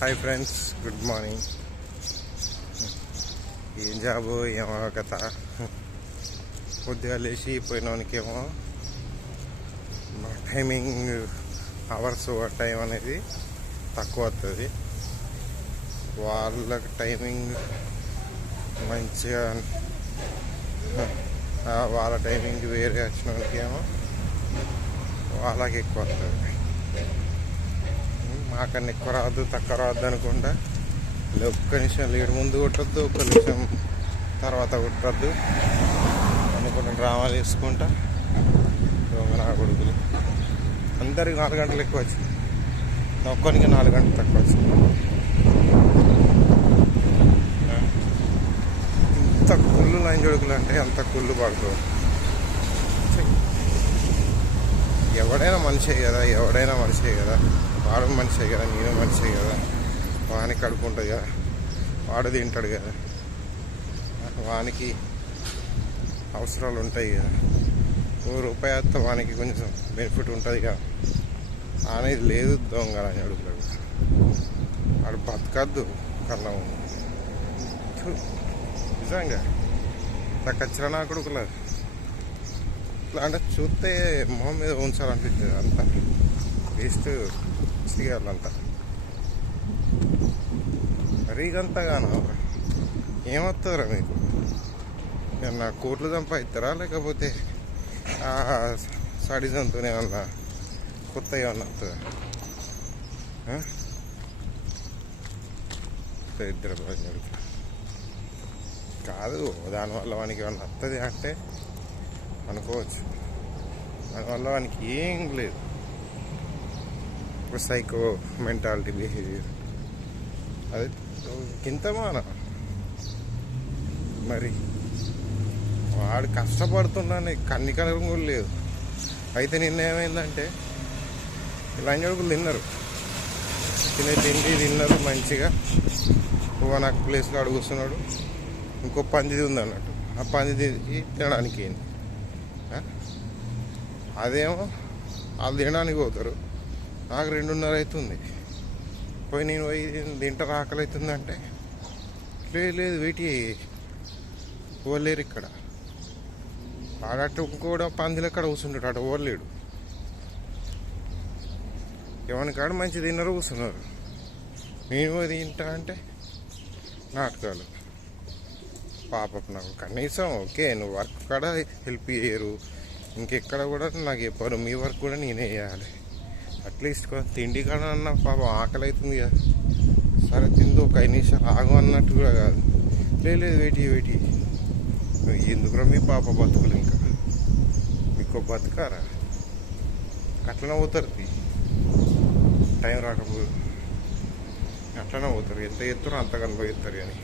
Hi friends good morning ఏం job? ఏమో కథ పొద్దుగా లేచి పోయినోనికేమో టైమింగ్ అవర్స్ టైం అనేది తక్కువ వస్తుంది వాళ్ళకి టైమింగ్ మంచిగా వాళ్ళ టైమింగ్ వేరే వచ్చిన వాళ్ళకేమో వాళ్ళకి ఎక్కువ వస్తుంది మాకన్నా ఎక్కువ రావద్దు తక్కువ రావద్దు అనుకుంటా. ఒక్క నిమిషం లీడ్ ముందు కొట్టద్దు ఒక్క నిమిషం తర్వాత కొట్టద్దు అనుకున్న డ్రామాలు వేసుకుంటా దొంగ నా కొడుకులు. అందరికి నాలుగు గంటలు ఎక్కువ వచ్చింది. ఒక్కరికి నాలుగు గంటలు తక్కువ వచ్చింది. ఇంత కుళ్ళు లైన్ కొడుకులు అంటే అంత కుళ్ళు పడుతుంది ఎవడైనా మనిషే కదా ఎవడైనా మనిషే కదా. వాడు మనిషే కదా నేను మనిషే కదా. వానికి కడుపుంటుంది కదా. వాడు తింటాడు కదా. వానికి అవసరాలు ఉంటాయి కదా. ఓ రూపాయి వస్తే వానికి కొంచెం బెనిఫిట్ ఉంటుంది కదా. అనేది లేదు దొంగ అని అడుగుతాడు. వాడు బతకద్దు కన్నం నిజంగా. కచ్చరా నా కొడుకులేదు అంటే చూస్తే మొహం మీద ఉంచాలనిపిస్తుంది అంత. వేస్ట్ చేయాలంతా మరీగంతగానో ఏమవుతుందిరా మీకు? ఏమన్నా కోట్లు సంపాదిస్తారా? లేకపోతే ఆ సడిజంతో ఏమన్నా కొత్త ఏమన్నా వస్తుందా ఇద్దరు కాదు దానివల్ల వానికి ఏమన్నా వస్తుంది అంటే అనుకోవచ్చు. దానివల్ల వానికి ఏం లేదు. సైకో మెంటాలిటీ బిహేవియర్ అది ఇంత మాన? మరి వాడు కష్టపడుతున్నాను కన్ని కలగం కూడా లేదు. అయితే నిన్న ఏమైందంటే లంజడుకులు తిన్నారు. తినే తిండి తిన్నారు మంచిగా. ఓ నాకు ప్లేస్లో అడుగుస్తున్నాడు ఇంకో పందిది ఉంది అన్నట్టు ఆ పందిది తినడానికి ఏంటి అదేమో వాళ్ళు తినడానికి పోతారు. నాకు రెండున్నర అవుతుంది పోయి నేను పోయి తింటారు ఆకలి అవుతుందంటే లేదు లేదు వీటి ఓలేరు ఇక్కడ. ఆడట్టు కూడా పందిలు అక్కడ కూర్చుంటాడు అటు ఓర్లేడు ఎవరి కాడ మంచి తిన్నారు కూర్చున్నారు. నేను పోయి తింటా అంటే నాటకాలు. పాపం నాకు కనీసం ఓకే నువ్వు వర్క్ కూడా హెల్ప్ చేయరు. ఇంకెక్కడ కూడా నాకు చెప్పారు. మీ వర్క్ కూడా నేనే చేయాలి. అట్లీస్ట్ తిండి కాడ అన్న పాపం ఆకలి అవుతుంది కదా. సరే తిందు ఒక ఐదు నిమిషాలు ఆగు అన్నట్టు కూడా కాదు. లేదు వెయిట్ వేటి వేటి ఎందుకురా మీ పాప బతుకులు ఇంకా? మీకు బతుకారా? అట్లనే పోతారు టైం రాకపోదు అట్లనే పోతారు. ఎంత ఎత్తున అంత కనిపోతారు కానీ.